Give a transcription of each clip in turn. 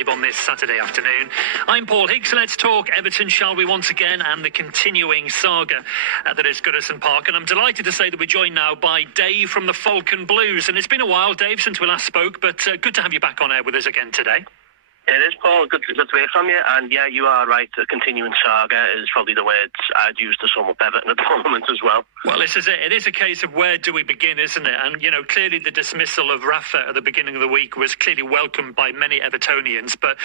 live on this Saturday afternoon. I'm Paul Higgs, and let's talk Everton, shall we, once again, and the continuing saga that is Goodison Park. And I'm delighted to say that we're joined now by Dave from the Falcon Blues. And it's been a while, Dave, since we last spoke, but good to have you back on air with us again today. It is, Paul. Good to hear from you. And yeah, you are right. The continuing saga is probably the words I'd use to sum up Everton at the moment as well. Well, this is it. It is a case of where do we begin, isn't it? And, you know, clearly the dismissal of Rafa at the beginning of the week was clearly welcomed by many Evertonians. But,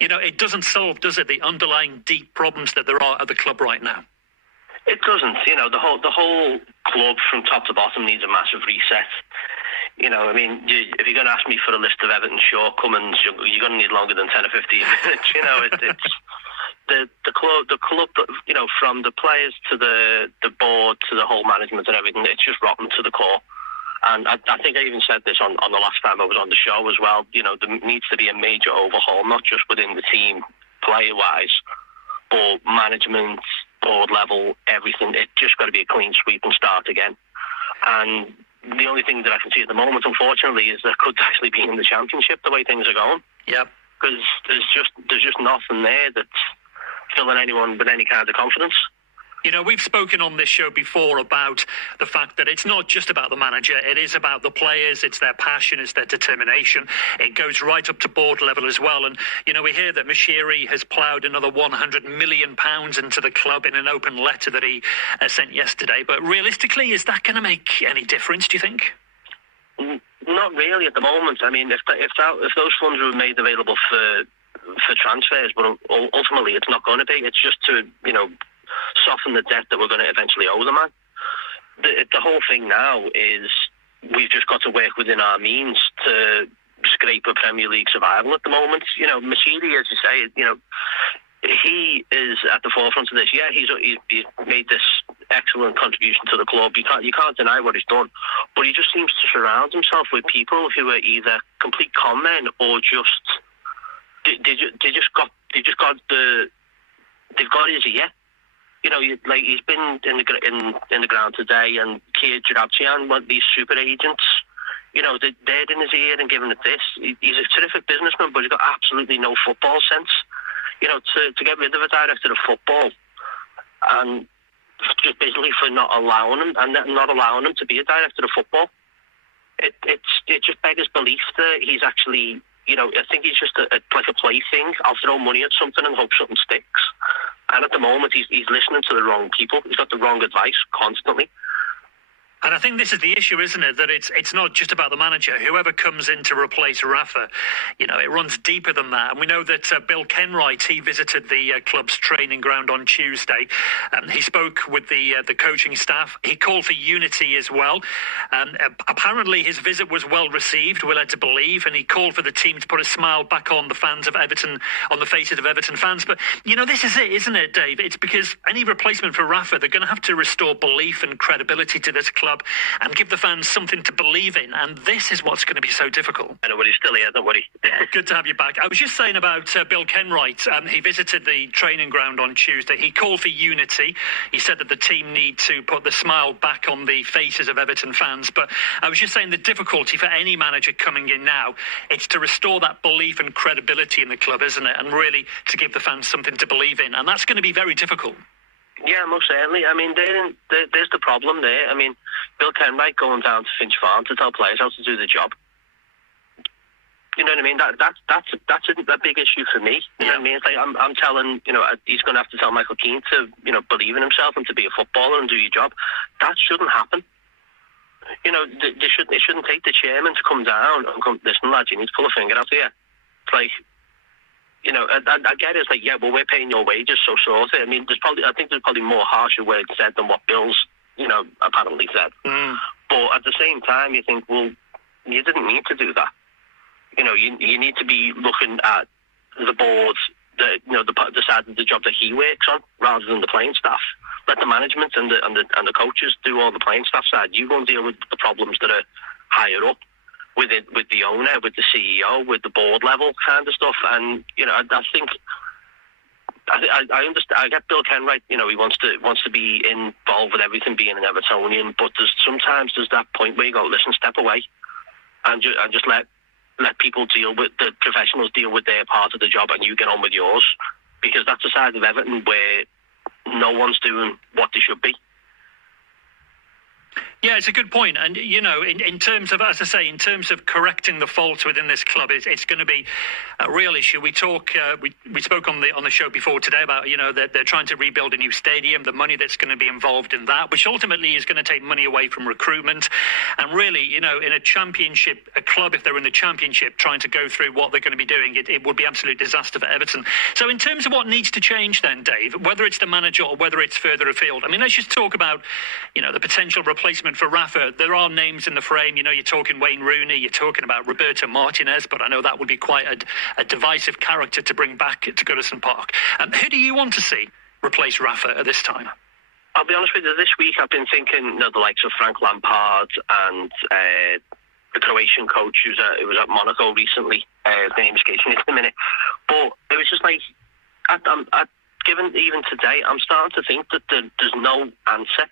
you know, it doesn't solve, does it, the underlying deep problems that there are at the club right now? It doesn't. You know, the whole club from top to bottom needs a massive reset. You know, I mean, if you're going to ask me for a list of Everton shortcomings, you're going to need longer than 10 or 15 minutes. You know, it's the club, you know, from the players to the board to the whole management and everything, it's just rotten to the core. And I think I even said this on the last time I was on the show as well. You know, there needs to be a major overhaul, not just within the team, player-wise, but management, board level, everything. It's just got to be a clean sweep and start again. And the only thing that I can see at the moment, unfortunately, is there could actually be in the Championship the way things are going. Yep. Because there's just nothing there that's filling anyone with any kind of confidence. You know, we've spoken on this show before about the fact that it's not just about the manager, it is about the players, it's their passion, it's their determination. It goes right up to board level as well. And, you know, we hear that Mashiri has ploughed another £100 million into the club in an open letter that he sent yesterday. But realistically, is that going to make any difference, do you think? Not really at the moment. I mean, if those funds were made available for transfers, but ultimately it's not going to be. It's just to, you know, soften the debt that we're going to eventually owe the man. The whole thing now is we've just got to work within our means to scrape a Premier League survival at the moment. You know, Mashiri, as you say, you know, he is at the forefront of this. Yeah, he's made this excellent contribution to the club. You can't deny what he's done, but he just seems to surround himself with people who are either complete con men or just they've got his ear. You know, like he's been in the ground today, and Kia Jarabtian, one of these super agents, you know, they're in his ear and giving it this. He's a terrific businessman, but he's got absolutely no football sense. You know, to get rid of a director of football, and just basically for not allowing him to be a director of football, it just beggars belief that he's actually. You know, I think he's just like a plaything. I'll throw money at something and hope something sticks. And at the moment, he's listening to the wrong people. He's got the wrong advice constantly. And I think this is the issue, isn't it? That it's not just about the manager. Whoever comes in to replace Rafa, you know, it runs deeper than that. And we know that Bill Kenwright, he visited the club's training ground on Tuesday. He spoke with the coaching staff. He called for unity as well. Apparently, his visit was well received, we're led to believe, and he called for the team to put a smile back on the fans of Everton, on the faces of Everton fans. But, you know, this is it, isn't it, Dave? It's because any replacement for Rafa, they're going to have to restore belief and credibility to this club and give the fans something to believe in, and this is what's going to be so difficult. I know, but he's still here, don't worry. Good to have you back. I was just saying about Bill Kenwright. He visited the training ground on Tuesday. He called for unity. He said that the team need to put the smile back on the faces of Everton fans, but I was just saying the difficulty for any manager coming in now, it's to restore that belief and credibility in the club, isn't it, and really to give the fans something to believe in, and that's going to be very difficult. Yeah, most certainly. I mean, there's the problem there. I mean, Bill Kenwright going down to Finch Farm to tell players how to do the job. You know what I mean? That's a big issue for me. You know what I mean? It's like I'm telling, you know, he's going to have to tell Michael Keane to, you know, believe in himself and to be a footballer and do your job. That shouldn't happen. You know, they shouldn't take the chairman to come down and come, listen, lad, you need to pull a finger out here. It's like, you know, I get it. It's like, yeah, well, we're paying your wages, so sort it. I mean, I think there's probably more harsher words said than what Bill's, you know, apparently said. But at the same time, you think, well, you didn't need to do that. You know, you need to be looking at the board, the side of the job that he works on, rather than the playing staff. Let the management and the coaches do all the playing staff side. You go and deal with the problems that are higher up. With the owner, with the CEO, with the board level kind of stuff. And, you know, I think I understand. I get Bill Kenwright. You know, he wants to be involved with everything, being an Evertonian. But sometimes there's that point where you go, listen, step away, and just let let people the professionals deal with their part of the job, and you get on with yours, because that's the side of Everton where no one's doing what they should be. Yeah, it's a good point. And, in terms of, as I say, in terms of correcting the faults within this club, it's going to be a real issue. We spoke on the show before today about, they're trying to rebuild a new stadium, the money that's going to be involved in that, which ultimately is going to take money away from recruitment. And really, in a championship, a club, if they're in the championship, trying to go through what they're going to be doing, it would be absolute disaster for Everton. So in terms of what needs to change then, Dave, whether it's the manager or whether it's further afield, I mean, let's just talk about, the potential replacement for Rafa. There are names in the frame. You're talking Wayne Rooney, you're talking about Roberto Martinez, but I know that would be quite a divisive character to bring back to Goodison Park. Who do you want to see replace Rafa at this time? I'll be honest with you, this week I've been thinking the likes of Frank Lampard and the Croatian coach who was at Monaco recently. His name escapes me in a minute. But it was just like, given even today, I'm starting to think that there's no answer.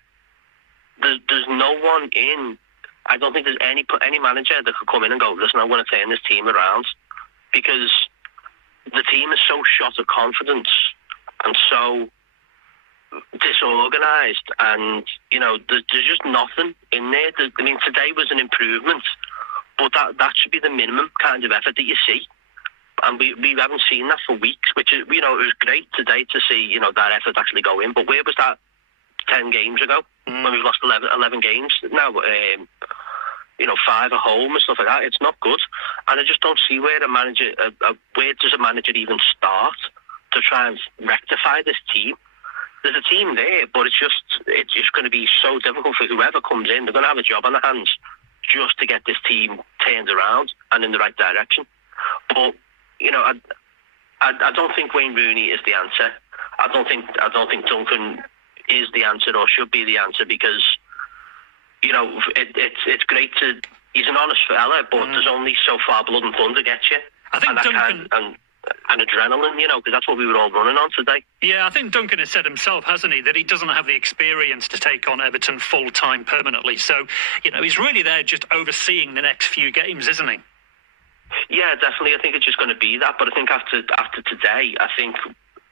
There's no one in. I don't think there's any manager that could come in and go, listen, I want to turn this team around, because the team is so short of confidence and so disorganised, and there's just nothing in there. I mean, today was an improvement, but that should be the minimum kind of effort that you see, and we haven't seen that for weeks. Which is, it was great today to see that effort actually go in, but where was that 10 games ago when we've lost 11 games now? 5 at home and stuff like that. It's not good, and I just don't see where where does a manager even start to try and rectify this team. There's a team there, but it's just going to be so difficult for whoever comes in. They're going to have a job on their hands just to get this team turned around and in the right direction. But I don't think Wayne Rooney is the answer. I don't think Duncan is the answer or should be the answer, because it's great to. He's an honest fella, but there's only so far blood and thunder gets you. I think Duncan and adrenaline, because that's what we were all running on today. Yeah, I think Duncan has said himself, hasn't he, that he doesn't have the experience to take on Everton full-time permanently. So, he's really there just overseeing the next few games, isn't he? Yeah, definitely. I think it's just going to be that. But I think after today, I think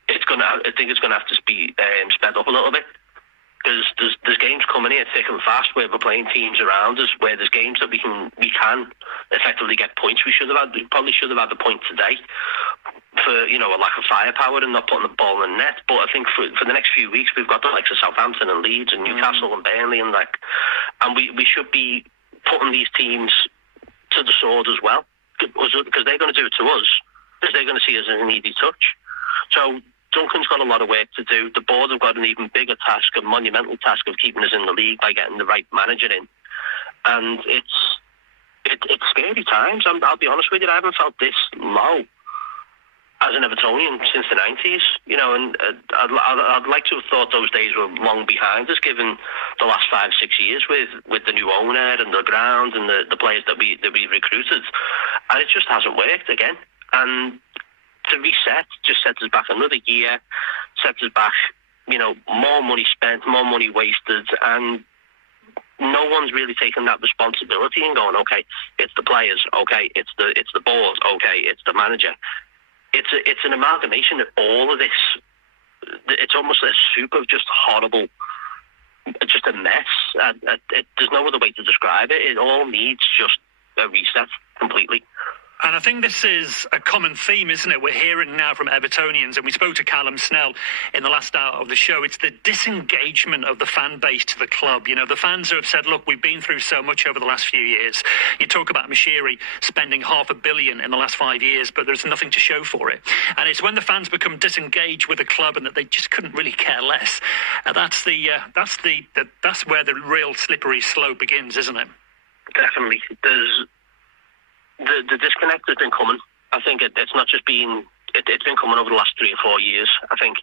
it's going to have to be sped up a little bit. Because there's games coming in thick and fast where we're playing teams around us, where there's games that we can effectively get points. We probably should have had the point today for a lack of firepower and not putting the ball in the net. But I think for the next few weeks we've got the likes of Southampton and Leeds and Newcastle and Burnley and we should be putting these teams to the sword as well, because they're going to do it to us, because they're going to see us as an easy touch. So Duncan's got a lot of work to do. The board have got an even bigger task, a monumental task of keeping us in the league by getting the right manager in. And it's scary times. I'll be honest with you, I haven't felt this low as an Evertonian since the 90s. And I'd like to have thought those days were long behind us, given the last 5-6 years with the new owner and the ground and the players that we recruited. And it just hasn't worked again. And to reset just sets us back another year, sets us back, more money spent, more money wasted, and no one's really taking that responsibility and going, okay, it's the players, okay, it's the board, okay, it's the manager. It's an amalgamation of all of this. It's almost a soup of just horrible, just a mess. There's no other way to describe it. It all needs just a reset completely. And I think this is a common theme, isn't it? We're hearing now from Evertonians, and we spoke to Callum Snell in the last hour of the show. It's the disengagement of the fan base to the club. The fans who have said, look, we've been through so much over the last few years. You talk about Mashiri spending $500 million in the last 5 years, but there's nothing to show for it. And it's when the fans become disengaged with the club and that they just couldn't really care less. That's where the real slippery slope begins, isn't it? Definitely. The disconnect has been coming. I think it's not just been. It's been coming over the last 3 or 4 years. I think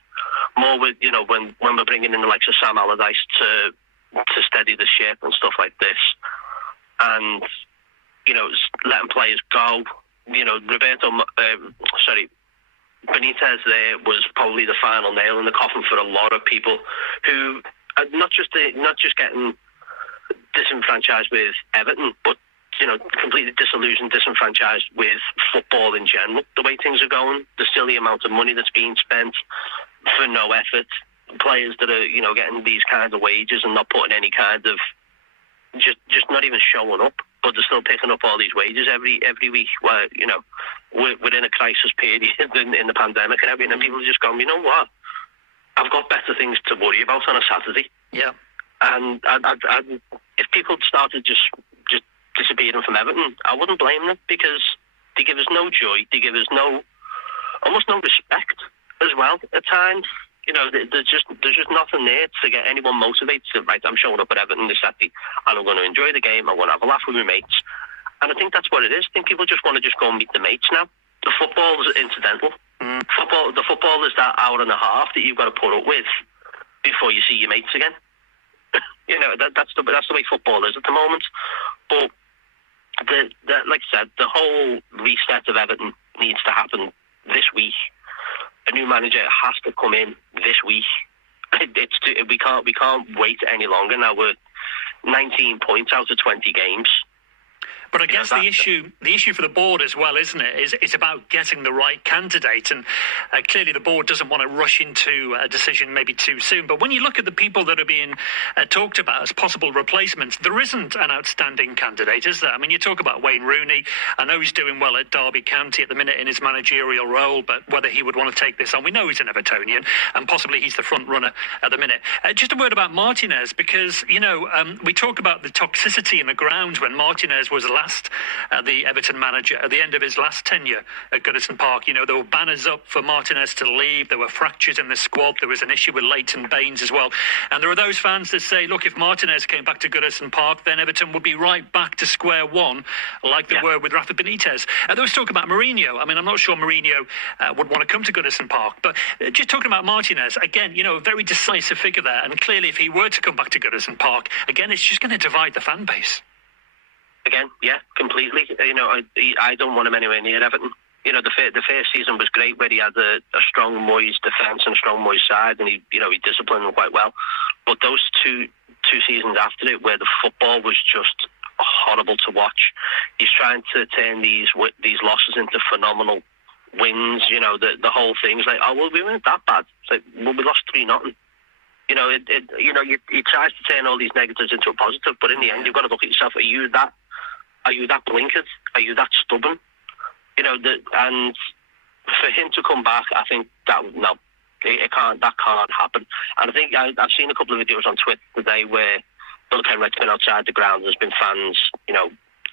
more with when we're bringing in the likes of Sam Allardyce to steady the ship and stuff like this, and letting players go. Benitez there was probably the final nail in the coffin for a lot of people who not just getting disenfranchised with Everton, but completely disillusioned, disenfranchised with football in general. The way things are going, the silly amount of money that's being spent for no effort, players that are, getting these kinds of wages and not putting any kind of, just not even showing up, but they're still picking up all these wages every week. Where we're in a crisis period in the pandemic and everything, and people are just going, you know what? I've got better things to worry about on a Saturday. Yeah. And if people started just disappearing from Everton, I wouldn't blame them, because they give us no joy, they give us almost no respect as well at times. There's just nothing there to get anyone motivated to, right, I'm showing up at Everton this Saturday and I'm going to enjoy the game, I'm going to have a laugh with my mates. And I think that's what it is. I think people just want to just go and meet the mates now. The football is incidental. The football is that hour and a half that you've got to put up with before you see your mates again. That's the way football is at the moment. But like I said, the whole reset of Everton needs to happen this week. A new manager has to come in this week. We can't wait any longer. Now we're 19 points out of 20 games. But I guess the issue for the board as well, isn't it, is about getting the right candidate. And clearly the board doesn't want to rush into a decision maybe too soon. But when you look at the people that are being talked about as possible replacements, there isn't an outstanding candidate, is there? I mean, you talk about Wayne Rooney. I know he's doing well at Derby County at the minute in his managerial role, but whether he would want to take this on, we know he's an Evertonian, and possibly he's the front runner at the minute. Just a word about Martinez, because, we talk about the toxicity in the ground when Martinez was last the Everton manager at the end of his last tenure at Goodison Park. There were banners up for Martinez to leave. There were fractures in the squad. There was an issue with Leighton Baines as well. And there are those fans that say, look, if Martinez came back to Goodison Park, then Everton would be right back to square one, like they were with Rafa Benitez. There was talk about Mourinho. I mean, I'm not sure Mourinho would want to come to Goodison Park, but just talking about Martinez, again, a very decisive figure there. And clearly, if he were to come back to Goodison Park, again, it's just going to divide the fan base. Again, yeah, completely. I don't want him anywhere near Everton. The first season was great, where he had a strong Moyes defence and a strong Moyes side, and he disciplined them quite well. But those two seasons after it, where the football was just horrible to watch, he's trying to turn these losses into phenomenal wins. The whole thing's like, oh well, we weren't that bad. It's like, well, we lost 3-0. He tries to turn all these negatives into a positive, but in the end, you've got to look at yourself. Are you that blinkered? Are you that stubborn? And for him to come back, I think that can't happen. And I think I've seen a couple of videos on Twitter today where Bill Kenwright's been outside the ground. There's been fans,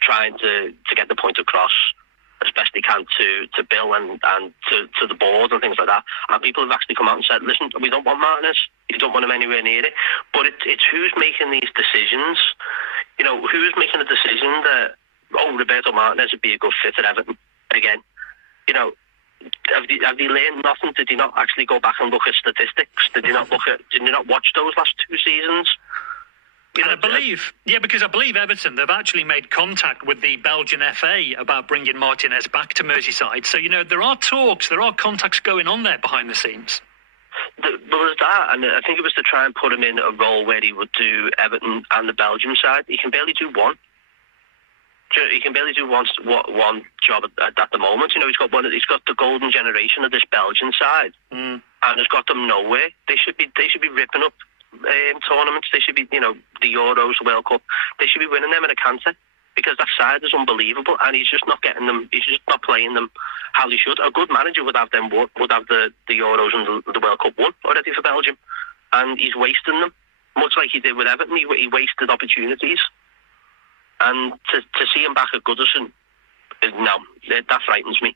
trying to get the point across as best they can to Bill and to the board and things like that. And people have actually come out and said, listen, we don't want Martinez. You don't want him anywhere near it. But it's who's making these decisions. Who's making a decision that, Roberto Martinez would be a good fit at Everton again? Have they learned nothing? Did he not actually go back and look at statistics? Did you not watch those last two seasons? And I believe Everton, they've actually made contact with the Belgian FA about bringing Martinez back to Merseyside. So, there are talks, there are contacts going on there behind the scenes. There was that, and I think it was to try and put him in a role where he would do Everton and the Belgium side. He can barely do one. He can barely do one job at the moment. He's got the golden generation of this Belgian side, and has got them nowhere. They should be ripping up tournaments. They should be, the Euros, the World Cup. They should be winning them in a canter, because that side is unbelievable, and he's just not getting them. He's just not playing them how he should. A good manager would have them. Would have the Euros and the World Cup won already for Belgium, and he's wasting them, much like he did with Everton. He wasted opportunities. And to see him back at Goodison, no, that frightens me.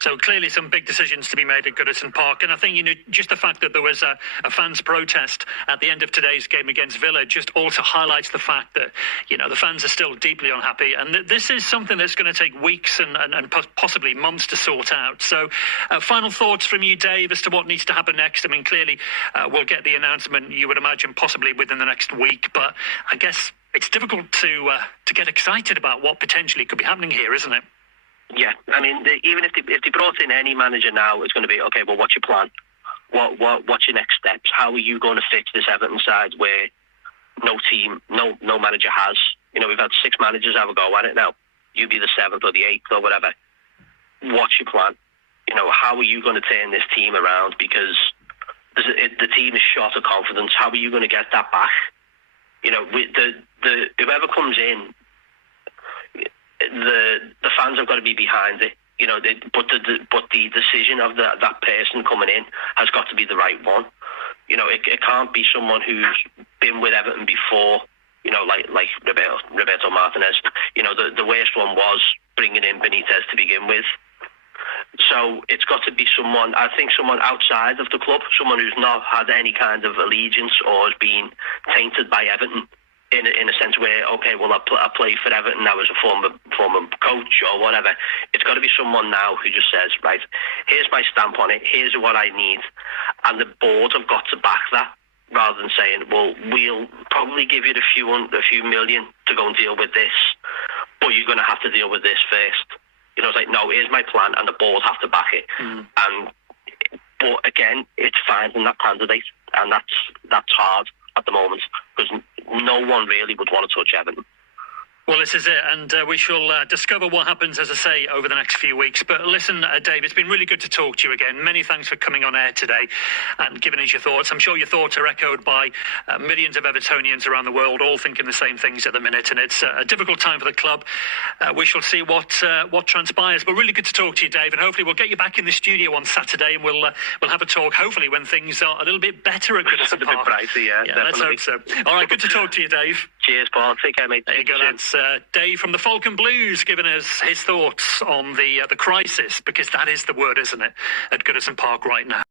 So clearly some big decisions to be made at Goodison Park. And I think, just the fact that there was a fans' protest at the end of today's game against Villa just also highlights the fact that, the fans are still deeply unhappy. And this is something that's going to take weeks and possibly months to sort out. So final thoughts from you, Dave, as to what needs to happen next. I mean, clearly we'll get the announcement, you would imagine, possibly within the next week. But I guess it's difficult to get excited about what potentially could be happening here, isn't it? Yeah, I mean, even if they brought in any manager now, it's going to be, okay, well, what's your plan? What's your next steps? How are you going to fix this Everton side where no manager has You know, we've had 6 managers have a go at it now. You be the 7th or the 8th or whatever. What's your plan? You know, how are you going to turn this team around? Because the team is short of confidence. How are you going to get that back? You know, whoever comes in, the fans have got to be behind it. You know, but the decision of that person coming in has got to be the right one. You know, it can't be someone who's been with Everton before. You know, like Roberto Martinez. You know, the worst one was bringing in Benitez to begin with. So it's got to be someone, I think someone outside of the club, someone who's not had any kind of allegiance or has been tainted by Everton in a sense where, okay, well, I play for Everton now as a former coach or whatever. It's got to be someone now who just says, right, here's my stamp on it, here's what I need. And the board have got to back that rather than saying, well, we'll probably give you a few million to go and deal with this, but you're going to have to deal with this first. You know, it's like, no, here's my plan, and the board have to back it. But again, it's finding that candidate, and that's hard at the moment because no one really would want to touch Everton. Well, this is it, and we shall discover what happens, as I say, over the next few weeks. But listen, Dave, it's been really good to talk to you again. Many thanks for coming on air today and giving us your thoughts. I'm sure your thoughts are echoed by millions of Evertonians around the world, all thinking the same things at the minute, and it's a difficult time for the club. We shall see what transpires. But really good to talk to you, Dave, and hopefully we'll get you back in the studio on Saturday, and we'll have a talk, hopefully, when things are a little bit better at Goodison Park. A bit pricey, yeah, let's hope so. All right, good to talk to you, Dave. Cheers, Paul. Take care, mate. There you go. That's Dave from the Falcon Blues giving us his thoughts on the crisis, because that is the word, isn't it, at Goodison Park right now.